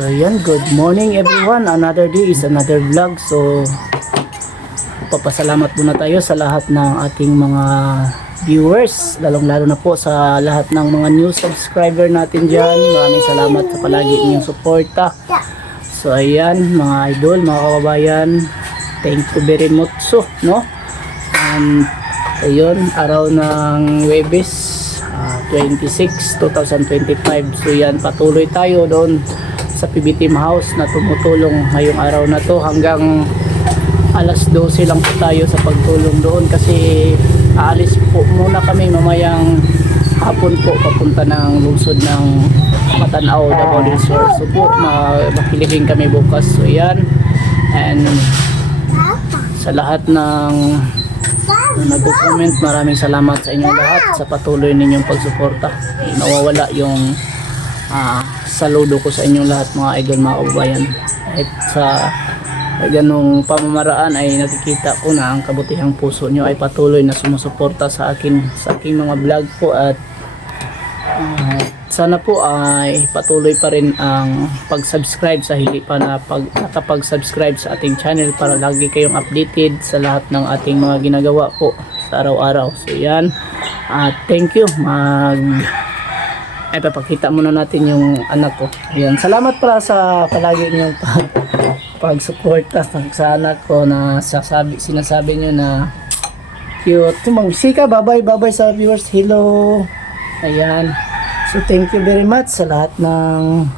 Ayan, good morning everyone. Another day is another vlog. So, papasalamat muna tayo sa lahat ng ating mga viewers. Lalong-lalo na po sa lahat ng mga new subscriber natin dyan. Maraming salamat sa palagi inyong suporta. So, ayan, mga idol, mga kababayan. Thank you very much. So, no? And, ayun, araw ng Huwebes, 26, 2025. So, yan, patuloy tayo doon sa PB Team House na tumutulong ngayong araw na to hanggang alas 12 lang po tayo sa pagtulong doon kasi aalis po muna kami mamayang hapon po papunta ng lungsod ng Matanao, Davao del Sur. So po makiligin kami bukas. So yan, and sa lahat ng nag-comment, maraming salamat sa inyong lahat sa patuloy ninyong pagsuporta. Nawawala yung saludo ko sa inyong lahat mga idol, mga kababayan. Kahit sa ganong pamamaraan ay nakikita ko na ang kabutihang puso nyo ay patuloy na sumusuporta sa akin, sa aking mga vlog po, at sana po ay patuloy pa rin ang pag-subscribe sa hindi pa nakapag-subscribe sa ating channel para lagi kayong updated sa lahat ng ating mga ginagawa po sa araw-araw. So yan, thank you. Ay, papakita muna natin yung anak ko. Ayan. Salamat pala sa palagi niyong pag-suporta sa anak ko na sinasabi niyo na cute. Sika, bye-bye sa viewers. Hello. Ayan. So, thank you very much sa lahat ng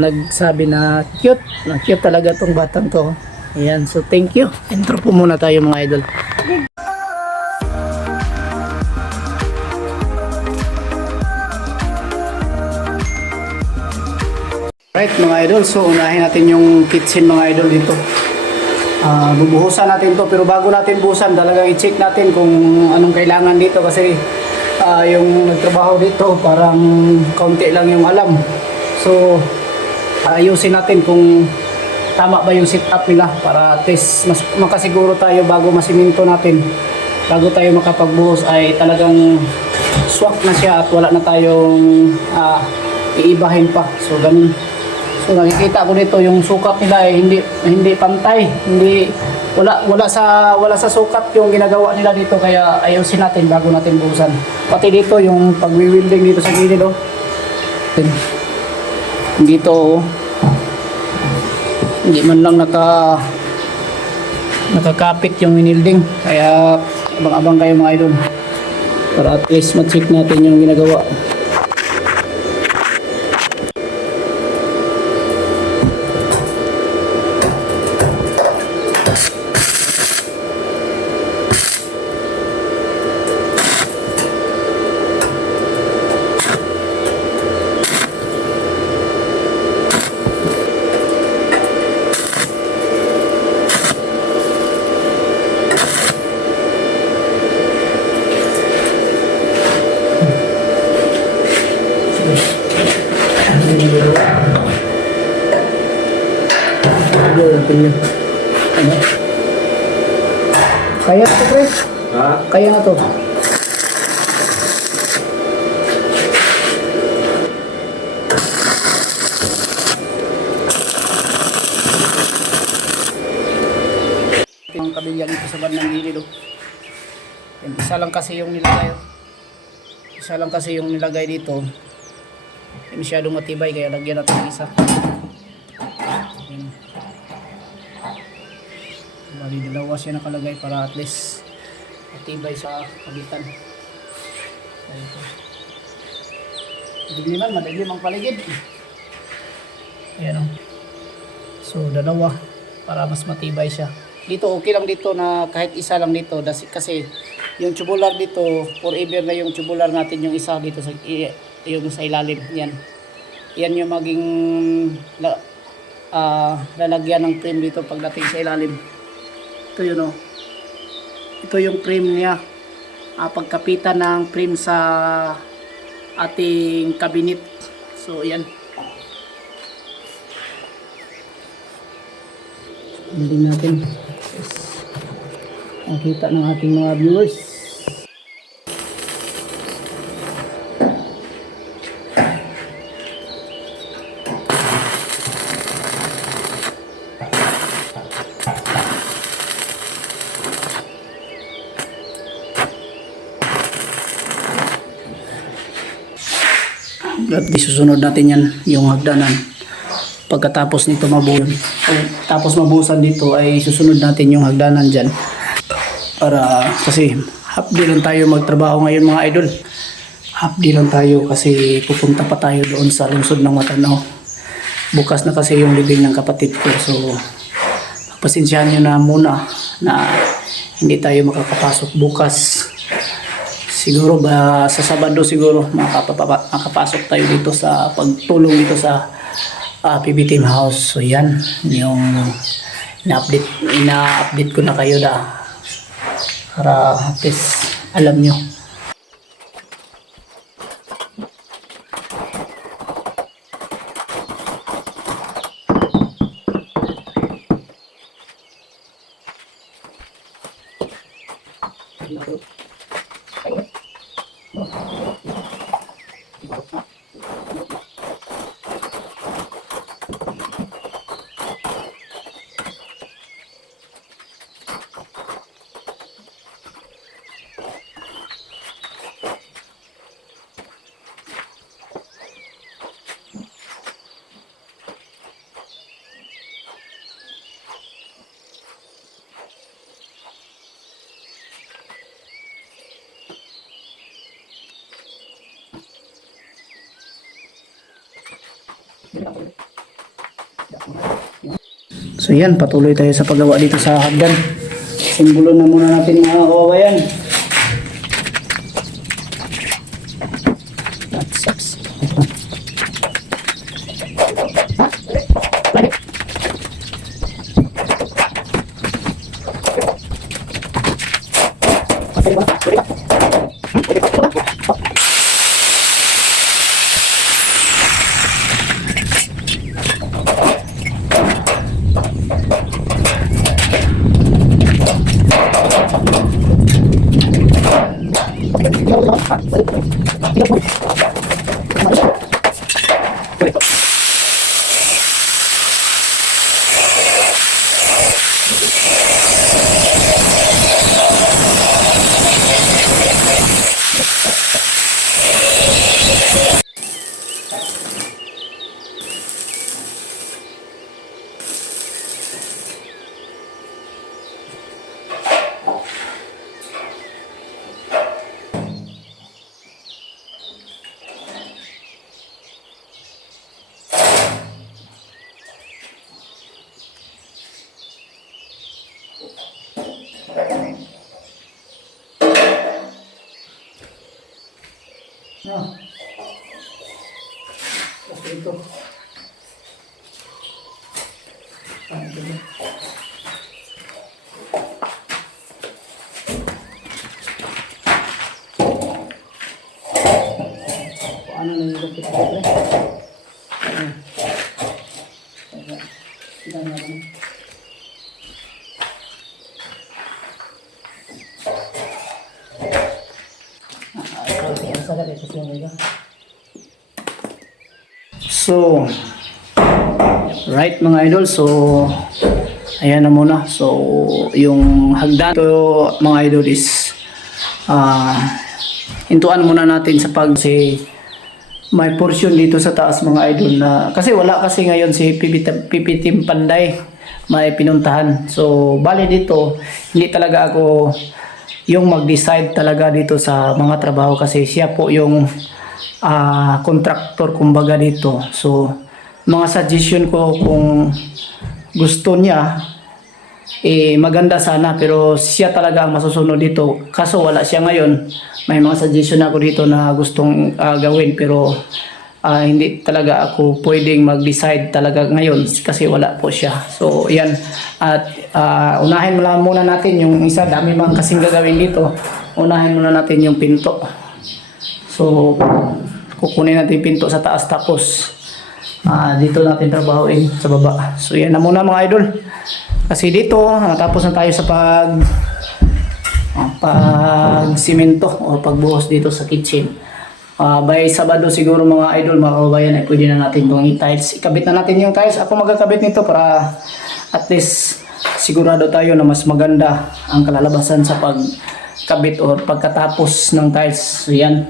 nagsabi na cute. Na cute talaga tong batang to. Ayan. So, thank you. Intro po muna tayo mga idol. Right mga idol, so unahin natin yung kitchen mga idol dito. Bubuhusan natin to, pero bago natin buhusan talagang i-check natin kung anong kailangan dito kasi yung nagtrabaho dito parang kaunti lang yung alam. So ayusin natin kung tama ba yung setup nila para at least mas makasiguro tayo bago masiminto natin. Bago tayo makapagbuhos ay talagang swak na siya at wala na tayong iibahin pa. So ganun. So nakikita ko dito yung sukat nila ay hindi pantay, wala sa sukat yung ginagawa nila dito, kaya ayusin natin bago natin buhusan. Pati dito yung pagwi-welding dito sa gilid dito hindi man lang nakakapit yung winilding, kaya abang-abang kayo mga idol para at least ma-check natin yung ginagawa. Ano? Kaya ito, pre? Ha? Kaya na to. Ang kabilya dito sa bandang gilid. Isa lang kasi yung nilagay. Isa lang kasi yung nilagay dito. Hindi masyadong matibay kaya lagyan natin isa. Bali dalawa siya nakalagay para at least matibay sa kagitan. Digliman, madilim ang paligid. Ayan o. So dalawa para mas matibay siya. Dito okay lang dito na kahit isa lang dito kasi yung tubular dito forever na yung tubular natin, yung isa dito sa yung sa ilalim. Yan yung maging lalagyan ng frame dito pagdating sa ilalim. Ito yun o. Ito yung frame niya. Pagkapitan ng frame sa ating cabinet. So yan. Hindi natin. Makita ng ating mga viewers. At isusunod natin yan, yung hagdanan. Pagkatapos nito tapos mabuhusan dito ay susunod natin yung hagdanan dyan. Kasi half day lang tayo magtrabaho ngayon mga idol. Half day lang tayo kasi pupunta pa tayo doon sa lungsod ng Matanaw. Bukas na kasi yung libing ng kapatid ko. So pasensyahan nyo na muna na hindi tayo makakapasok bukas. Siguro sa Sabado siguro makapasok tayo dito sa pagtulong dito sa PB Team House. So yan yung ina-update ko na kayo para at least alam nyo. So yan, patuloy tayo sa paggawa dito sa hagdan. Simbolo na muna natin mga kawabayan. Ito. Paano na yung lapit ko? So, right mga idol, so ayan na muna. So, yung hagdan to mga idol is hintuan muna natin sa kasi may portion dito sa taas mga idol na kasi wala kasi ngayon si PB Team Panday may pinuntahan. So, bali dito hindi talaga ako yung mag-decide talaga dito sa mga trabaho kasi siya po yung contractor kumbaga dito. So mga suggestion ko kung gusto niya maganda sana pero siya talaga ang masusunod dito kaso wala siya ngayon. May mga suggestion ako dito na gustong gawin pero hindi talaga ako pwedeng mag-decide talaga ngayon kasi wala po siya. So yan at unahin muna natin yung isa, dami mang kasing gagawin dito. Unahin muna natin yung pinto. So kukunin natin pinto sa taas tapos dito natin trabahoin sa baba. So yan na muna mga idol. Kasi dito tapos na tayo sa pag simento o pagbuhos dito sa kitchen. By Sabado siguro mga idol, mga kababayan ay pwede na natin itong tiles. Ikabit na natin yung tiles. Ako magkakabit nito para at least sigurado tayo na mas maganda ang kalalabasan sa pagkabit o pagkatapos ng tiles. So yan.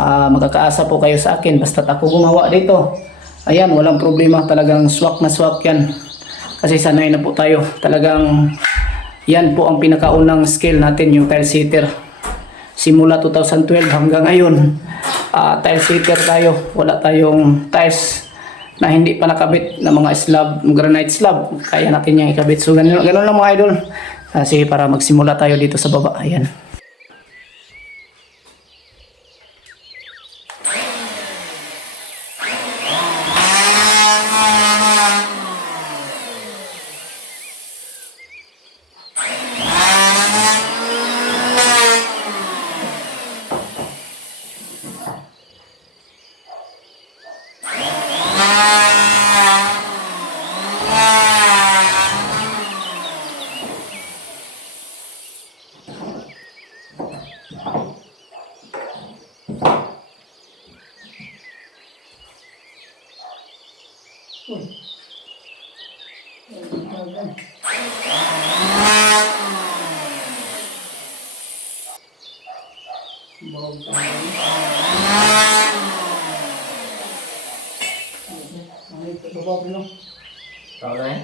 Magkakaasa po kayo sa akin basta't ako gumawa dito. Ayan, walang problema, talagang swak na swak yan. Kasi sanay na po tayo. Talagang yan po ang pinakaunang skill natin, yung tile sitter. Simula 2012 hanggang ngayon, tile sitter tayo. Wala tayong tiles na hindi pa nakabit na mga slab, granite slab. Kaya natin yung ikabit. So ganun lang mga idol. Sige, para magsimula tayo dito sa baba. Ayan. Tahu na eh?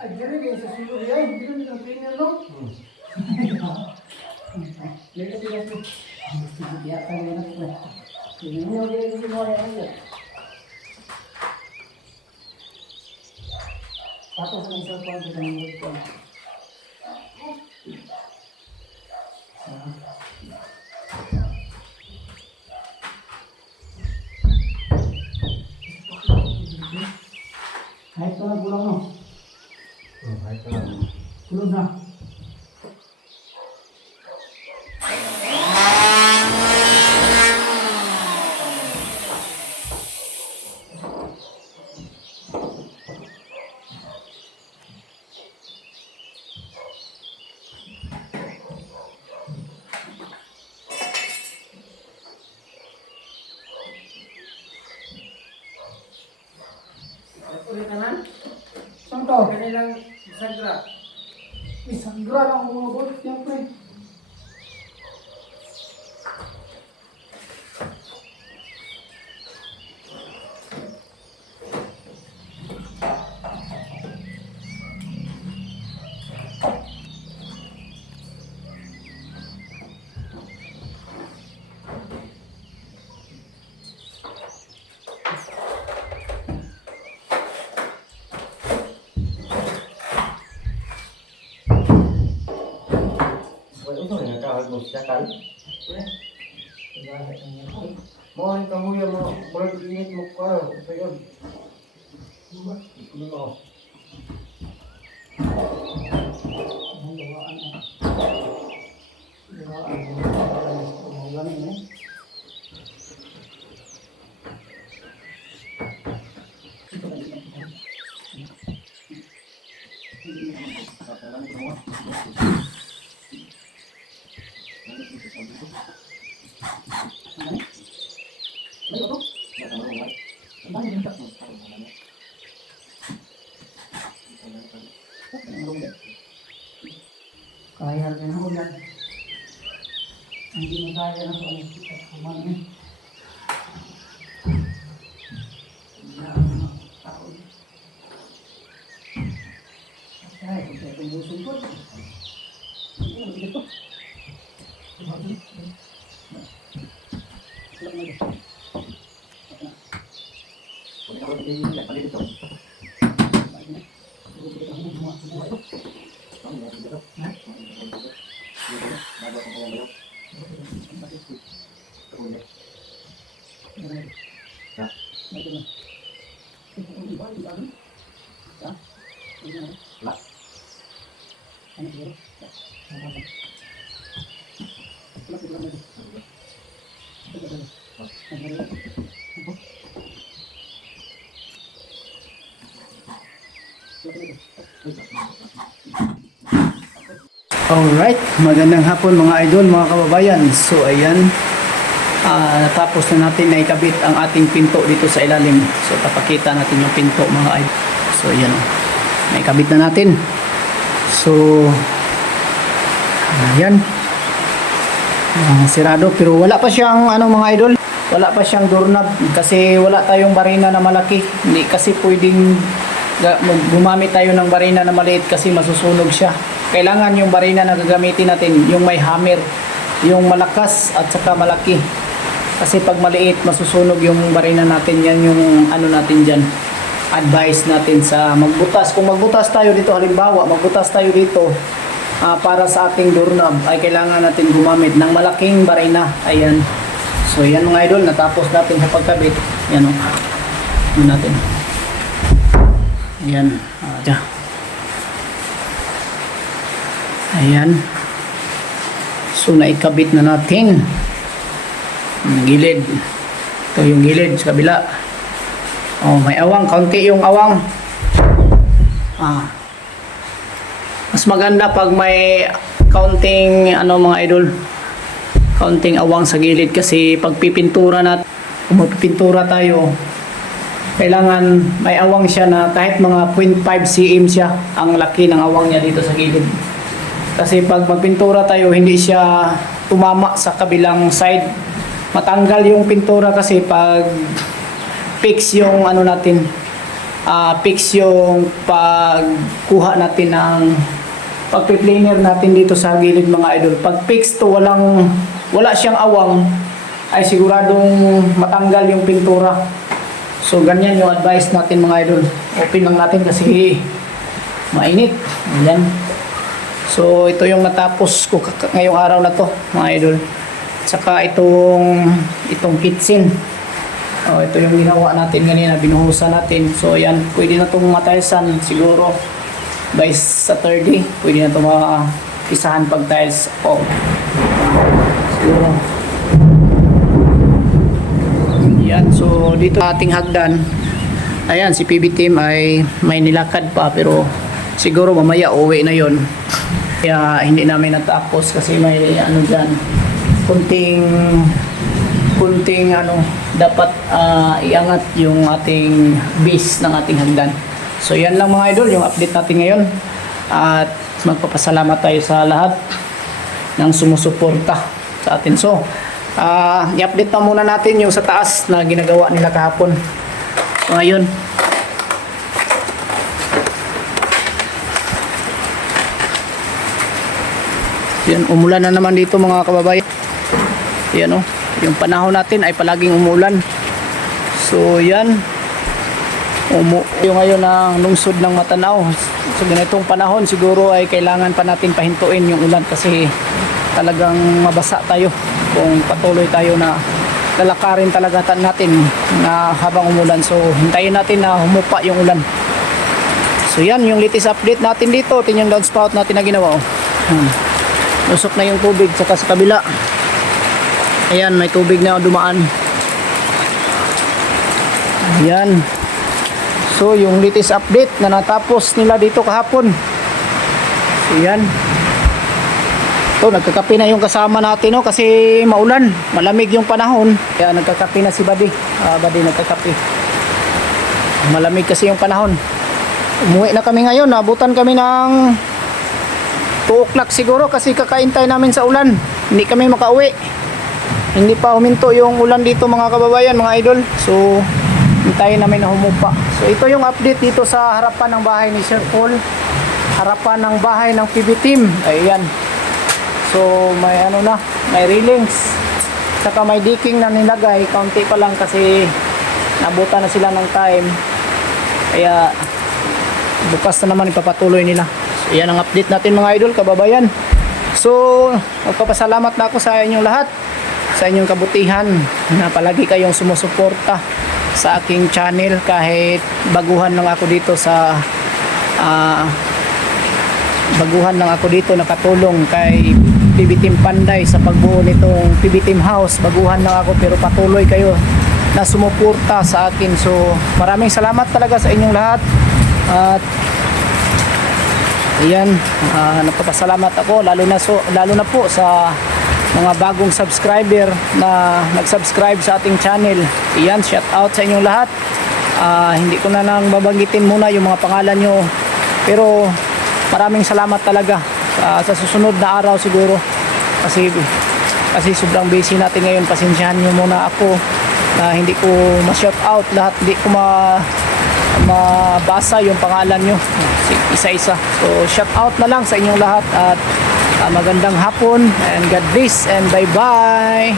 Ay, gano'n yung sa siguro yan. Gano'n yung trainer, no? Gano'n yung trainer. Kaya kami na po. Gano'n yung trainer. Tapos ang isang point ko ng mood ko. Kahit ko na gulang, no? Kahit na. Tulog na. Ulit naman? Saan to? Kanilang sagra. Isang gra lang ang mga bot. Siyempre. Wala ito nga kahit mo siya kal. Mo ang kahuya mo, bulad init mo ka. Ito yun. Ito mo. Kaya rin ako yan. Hindi mo kaya na sa kumain. Ay, kung sa buson ko. Ito. Alright, magandang hapon mga idol, mga kababayan. So ayan, natapos na natin na ikabit ang ating pinto dito sa ilalim. So papakita natin yung pinto mga idol. So ayan, naikabit na natin. So ayan, sirado pero wala pa siyang mga idol, wala pa siyang doorknob kasi wala tayong barina na malaki. Hindi kasi pwedeng gumamit tayo ng barina na maliit kasi masusunog siya. Kailangan yung barina na gagamitin natin yung may hammer, yung malakas at saka malaki. Kasi pag maliit masusunog yung barina natin. Yan yung natin dyan, advice natin sa magbutas. Kung magbutas tayo dito, halimbawa magbutas tayo dito para sa ating doorknob, ay kailangan natin gumamit ng malaking barina. Ayan. So yan mga idol, natapos natin sa pagkabit. Yan o. Yan natin. Ayan. Ayan. So naikabit na natin ang gilid. Ito yung gilid sa kabila. Oh, may awang, kaunti yung awang. Mas maganda pag may kaunting mga idol, kaunting awang sa gilid kasi pag pipintura natin, kung magpipintura tayo, kailangan may awang siya na kahit mga 0.5 cm siya ang laki ng awang niya dito sa gilid. Kasi pag magpintura tayo, hindi siya tumama sa kabilang side. Matanggal yung pintura kasi pag fix yung natin, fix yung pagkuha natin ng pagpi-planer natin dito sa gilid mga idol. Pag fix to wala siyang awang, ay siguradong matanggal yung pintura. So ganyan yung advice natin mga idol. Open lang natin kasi mainit. Ayan. So ito yung natapos ko ngayong araw na to mga idol. Tsaka itong kitchen. Ito yung ginawa natin kanina, binuhusan natin. So ayan, pwede na itong matilesan siguro by Saturday. Pwede na itong maisahan pag tiles off. Siguro. Yan, so dito ating hagdan. Ayan, si PB Team ay may nilakad pa pero siguro mamaya uwi na yon. Kaya hindi namin natapos kasi may dyan, kunting dapat iangat yung ating base ng ating hagdan. So yan lang mga idol yung update natin ngayon, at magpapasalamat tayo sa lahat ng sumusuporta sa atin. So i-update na muna natin yung sa taas na ginagawa nila kahapon. So ngayon, yan, umulan na naman dito mga kababayan. Yan yung panahon natin ay palaging umulan. So yan, yung ngayon ang lungsod ng Matanao. So ganitong panahon siguro ay kailangan pa natin pahintuin yung ulan kasi talagang mabasa tayo kung patuloy tayo na lalakarin talaga natin na habang umulan. So hintayin natin na humupa yung ulan. So yan yung latest update natin dito. Tingnan yung downspout natin na ginawa. Lusok na yung tubig saka sa kabila. Ayan, may tubig na dumaan. Ayan. So yung latest update na natapos nila dito kahapon. So yan. So nagkakape na yung kasama natin kasi maulan, malamig yung panahon. Kaya nagkakape na si Buddy. Buddy nagkakape. Malamig kasi yung panahon. Umuwi na kami ngayon, nabutan kami ng 2 o'clock siguro kasi kakaintay namin sa ulan. Hindi kami makauwi. Hindi pa huminto yung ulan dito mga kababayan, mga idol. So hintayin namin na humupa. So ito yung update dito sa harapan ng bahay ni Sir Paul. Harapan ng bahay ng PB Team. Ayan. So may may railings. Saka may decking na nilagay. Kaunti pa lang kasi nabutan na sila ng time. Kaya bukas na naman ipapatuloy nila. So yan ang update natin mga idol, kababayan. So magpapasalamat na ako sa inyong lahat, sa inyong kabutihan na palagi kayong sumusuporta sa aking channel kahit baguhan lang ako dito nakatulong kay PB Team Panday sa pagbuo nitong PB Team House. Baguhan lang ako pero patuloy kayo na sumuporta sa akin. So maraming salamat talaga sa inyong lahat at Ayan, napapasalamat ako lalo na po sa mga bagong subscriber na nag-subscribe sa ating channel. Ayan, shout out sa inyong lahat. Hindi ko na nang babanggitin muna yung mga pangalan nyo, pero maraming salamat talaga. Sa susunod na araw siguro, kasi sobrang busy natin ngayon, pasensyahan nyo muna ako na hindi ko ma-shout out lahat, hindi ko mabasa yung pangalan nyo isa-isa. So shout out na lang sa inyong lahat at magandang hapon and God bless and bye bye.